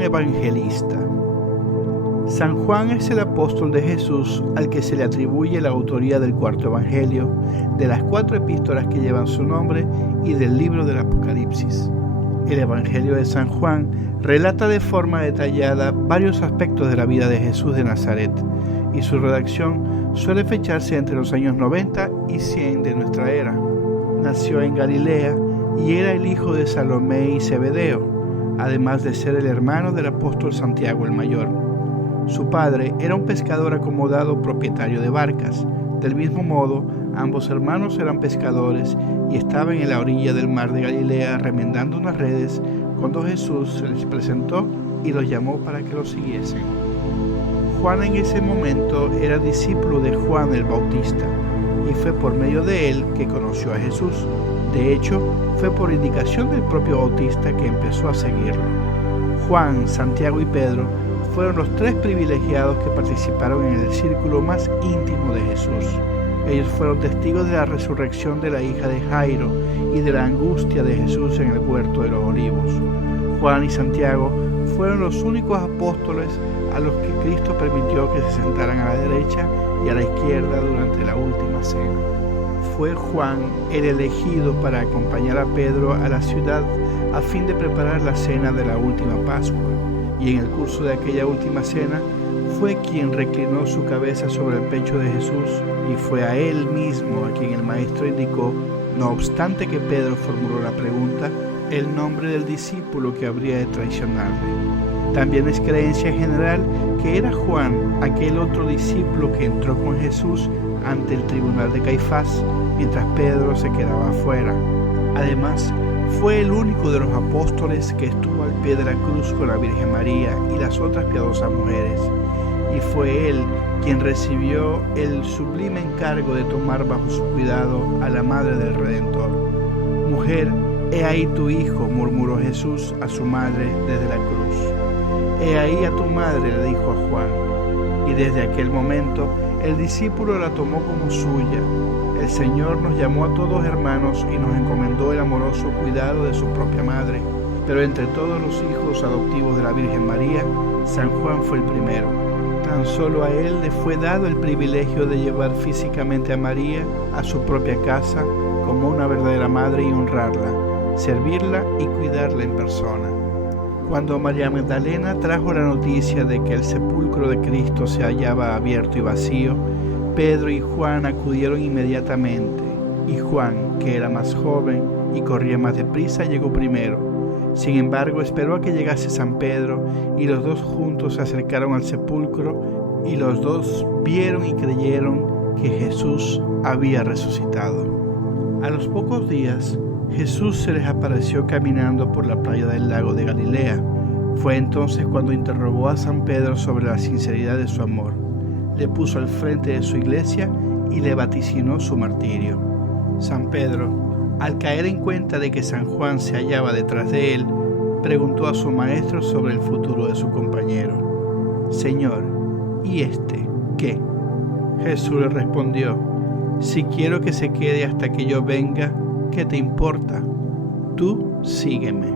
Juan Evangelista. San Juan es el apóstol de Jesús al que se le atribuye la autoría del cuarto evangelio, de las 4 epístolas que llevan su nombre y del libro del Apocalipsis. El Evangelio de San Juan relata de forma detallada varios aspectos de la vida de Jesús de Nazaret, y su redacción suele fecharse entre los años 90 y 100 de nuestra era. Nació en Galilea y era el hijo de Salomé y Zebedeo, además de ser el hermano del apóstol Santiago el Mayor. Su padre era un pescador acomodado propietario de barcas. Del mismo modo, ambos hermanos eran pescadores y estaban en la orilla del mar de Galilea remendando unas redes cuando Jesús se les presentó y los llamó para que lo siguiesen. Juan en ese momento era discípulo de Juan el Bautista y fue por medio de él que conoció a Jesús. De hecho, fue por indicación del propio Bautista que empezó a seguirlo. Juan, Santiago y Pedro fueron los 3 privilegiados que participaron en el círculo más íntimo de Jesús. Ellos fueron testigos de la resurrección de la hija de Jairo y de la angustia de Jesús en el huerto de los olivos. Juan y Santiago fueron los únicos apóstoles a los que Cristo permitió que se sentaran a la derecha y a la izquierda durante la última cena. Fue Juan el elegido para acompañar a Pedro a la ciudad a fin de preparar la cena de la última Pascua, y en el curso de aquella última cena fue quien reclinó su cabeza sobre el pecho de Jesús, y fue a él mismo a quien el Maestro indicó, no obstante que Pedro formuló la pregunta, el nombre del discípulo que habría de traicionarle. También es creencia general que era Juan aquel otro discípulo que entró con Jesús ante el tribunal de Caifás, mientras Pedro se quedaba afuera. Además, fue el único de los apóstoles que estuvo al pie de la cruz con la Virgen María y las otras piadosas mujeres, y fue él quien recibió el sublime encargo de tomar bajo su cuidado a la Madre del Redentor. Mujer, he ahí tu hijo, murmuró Jesús a su madre desde la cruz. He ahí a tu madre, le dijo a Juan, y desde aquel momento el discípulo la tomó como suya. El Señor nos llamó a todos hermanos y nos encomendó el amoroso cuidado de su propia madre. Pero entre todos los hijos adoptivos de la Virgen María, San Juan fue el primero. Tan solo a él le fue dado el privilegio de llevar físicamente a María a su propia casa como una verdadera madre y honrarla, servirla y cuidarla en persona. Cuando María Magdalena trajo la noticia de que el sepulcro de Cristo se hallaba abierto y vacío, Pedro y Juan acudieron inmediatamente, y Juan, que era más joven y corría más deprisa, llegó primero. Sin embargo, esperó a que llegase San Pedro, y los dos juntos se acercaron al sepulcro, y los dos vieron y creyeron que Jesús había resucitado. A los pocos días, Jesús se les apareció caminando por la playa del lago de Galilea. Fue entonces cuando interrogó a San Pedro sobre la sinceridad de su amor. Le puso al frente de su iglesia y le vaticinó su martirio. San Pedro, al caer en cuenta de que San Juan se hallaba detrás de él, preguntó a su maestro sobre el futuro de su compañero. Señor, ¿y este qué? Jesús le respondió, si quiero que se quede hasta que yo venga, ¿qué te importa? Tú sígueme.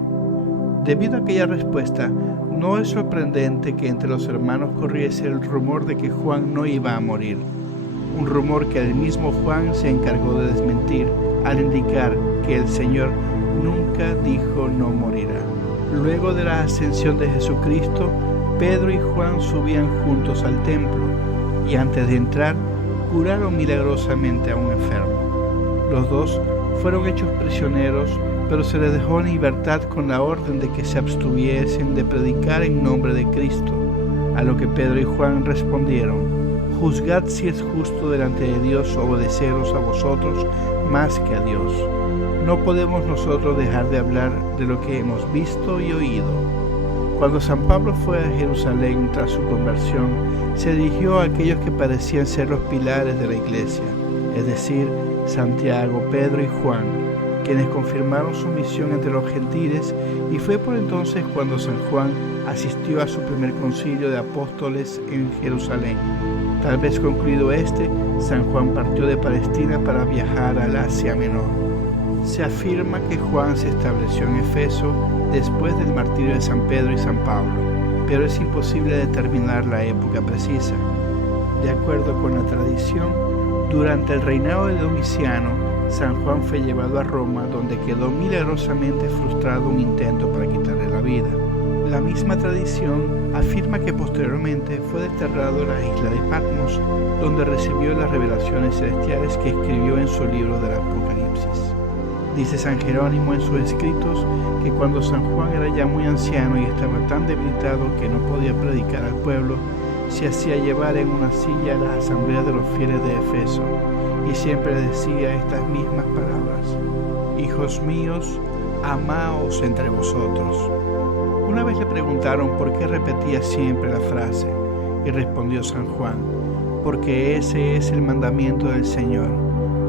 Debido a aquella respuesta, no es sorprendente que entre los hermanos corriese el rumor de que Juan no iba a morir, un rumor que el mismo Juan se encargó de desmentir al indicar que el Señor nunca dijo no morirá. Luego de la ascensión de Jesucristo, Pedro y Juan subían juntos al templo y antes de entrar curaron milagrosamente a un enfermo. Los dos fueron hechos prisioneros, pero se les dejó en libertad con la orden de que se abstuviesen de predicar en nombre de Cristo, a lo que Pedro y Juan respondieron, juzgad si es justo delante de Dios obedeceros a vosotros más que a Dios. No podemos nosotros dejar de hablar de lo que hemos visto y oído. Cuando San Pablo fue a Jerusalén tras su conversión, se dirigió a aquellos que parecían ser los pilares de la iglesia, es decir, Santiago, Pedro y Juan, quienes confirmaron su misión entre los gentiles, y fue por entonces cuando San Juan asistió a su primer concilio de apóstoles en Jerusalén. Tal vez concluido este, San Juan partió de Palestina para viajar al Asia Menor. Se afirma que Juan se estableció en Éfeso después del martirio de San Pedro y San Pablo. pero es imposible determinar la época precisa. De acuerdo con la tradición, durante el reinado de Domiciano, San Juan fue llevado a Roma, donde quedó milagrosamente frustrado un intento para quitarle la vida. La misma tradición afirma que posteriormente fue desterrado a la isla de Patmos, donde recibió las revelaciones celestiales que escribió en su libro del Apocalipsis. Dice San Jerónimo en sus escritos que cuando San Juan era ya muy anciano y estaba tan debilitado que no podía predicar al pueblo, se hacía llevar en una silla a la asamblea de los fieles de Efeso y siempre decía estas mismas palabras: «Hijos míos, amaos entre vosotros». Una vez le preguntaron por qué repetía siempre la frase, y respondió San Juan: «Porque ese es el mandamiento del Señor,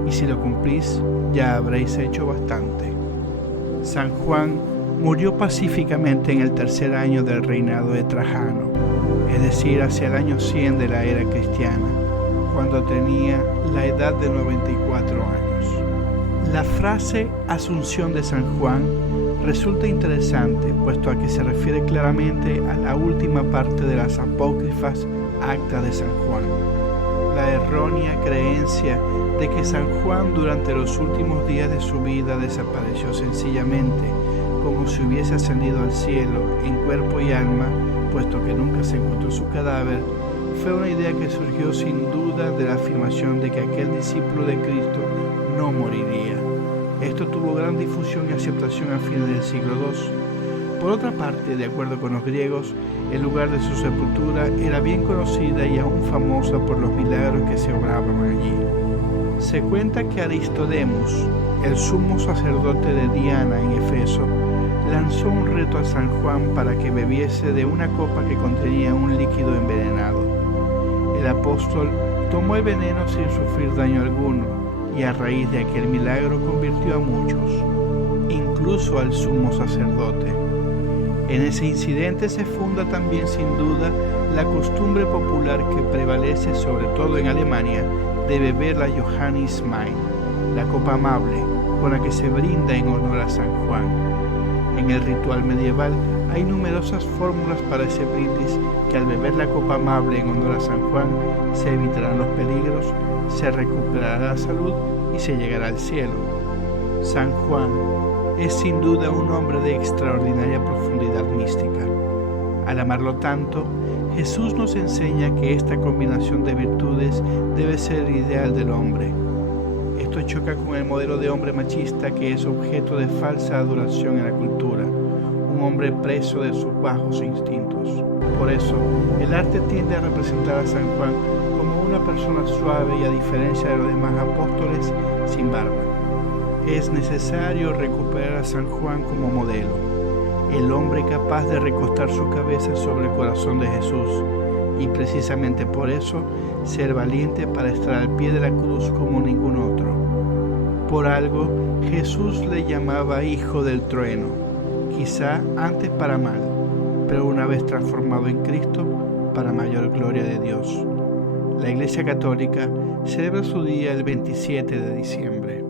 y si lo cumplís, ya habréis hecho bastante». San Juan murió pacíficamente en el tercer año del reinado de Trajano, es decir, hacia el año 100 de la era cristiana, cuando tenía la edad de 94 años. La frase Asunción de San Juan resulta interesante, puesto a que se refiere claramente a la última parte de las apócrifas Actas de San Juan. La errónea creencia de que San Juan durante los últimos días de su vida desapareció sencillamente, como si hubiese ascendido al cielo en cuerpo y alma, puesto que nunca se encontró su cadáver, fue una idea que surgió sin duda de la afirmación de que aquel discípulo de Cristo no moriría. Esto tuvo gran difusión y aceptación a fines del siglo II. Por otra parte, de acuerdo con los griegos, el lugar de su sepultura era bien conocida y aún famosa por los milagros que se obraban allí. Se cuenta que Aristodemus, el sumo sacerdote de Diana en Efeso, lanzó un reto a San Juan para que bebiese de una copa que contenía un líquido envenenado. El apóstol tomó el veneno sin sufrir daño alguno, y a raíz de aquel milagro convirtió a muchos, incluso al sumo sacerdote. En ese incidente se funda también sin duda la costumbre popular que prevalece sobre todo en Alemania de beber la Johanniswein, la copa amable, con la que se brinda en honor a San Juan. En el ritual medieval hay numerosas fórmulas para ese brindis que al beber la copa amable en honor a San Juan se evitarán los peligros, se recuperará la salud y se llegará al cielo. San Juan es sin duda un hombre de extraordinaria profundidad mística. Al amarlo tanto, Jesús nos enseña que esta combinación de virtudes debe ser el ideal del hombre. Esto choca con el modelo de hombre machista que es objeto de falsa adoración en la cultura, un hombre preso de sus bajos instintos. Por eso, el arte tiende a representar a San Juan como una persona suave y, a diferencia de los demás apóstoles, sin barba. Es necesario recuperar a San Juan como modelo, el hombre capaz de recostar su cabeza sobre el corazón de Jesús, y precisamente por eso ser valiente para estar al pie de la cruz como ningún otro. Por algo, Jesús le llamaba Hijo del Trueno, quizá antes para mal, pero una vez transformado en Cristo, para mayor gloria de Dios. La Iglesia Católica celebra su día el 27 de diciembre.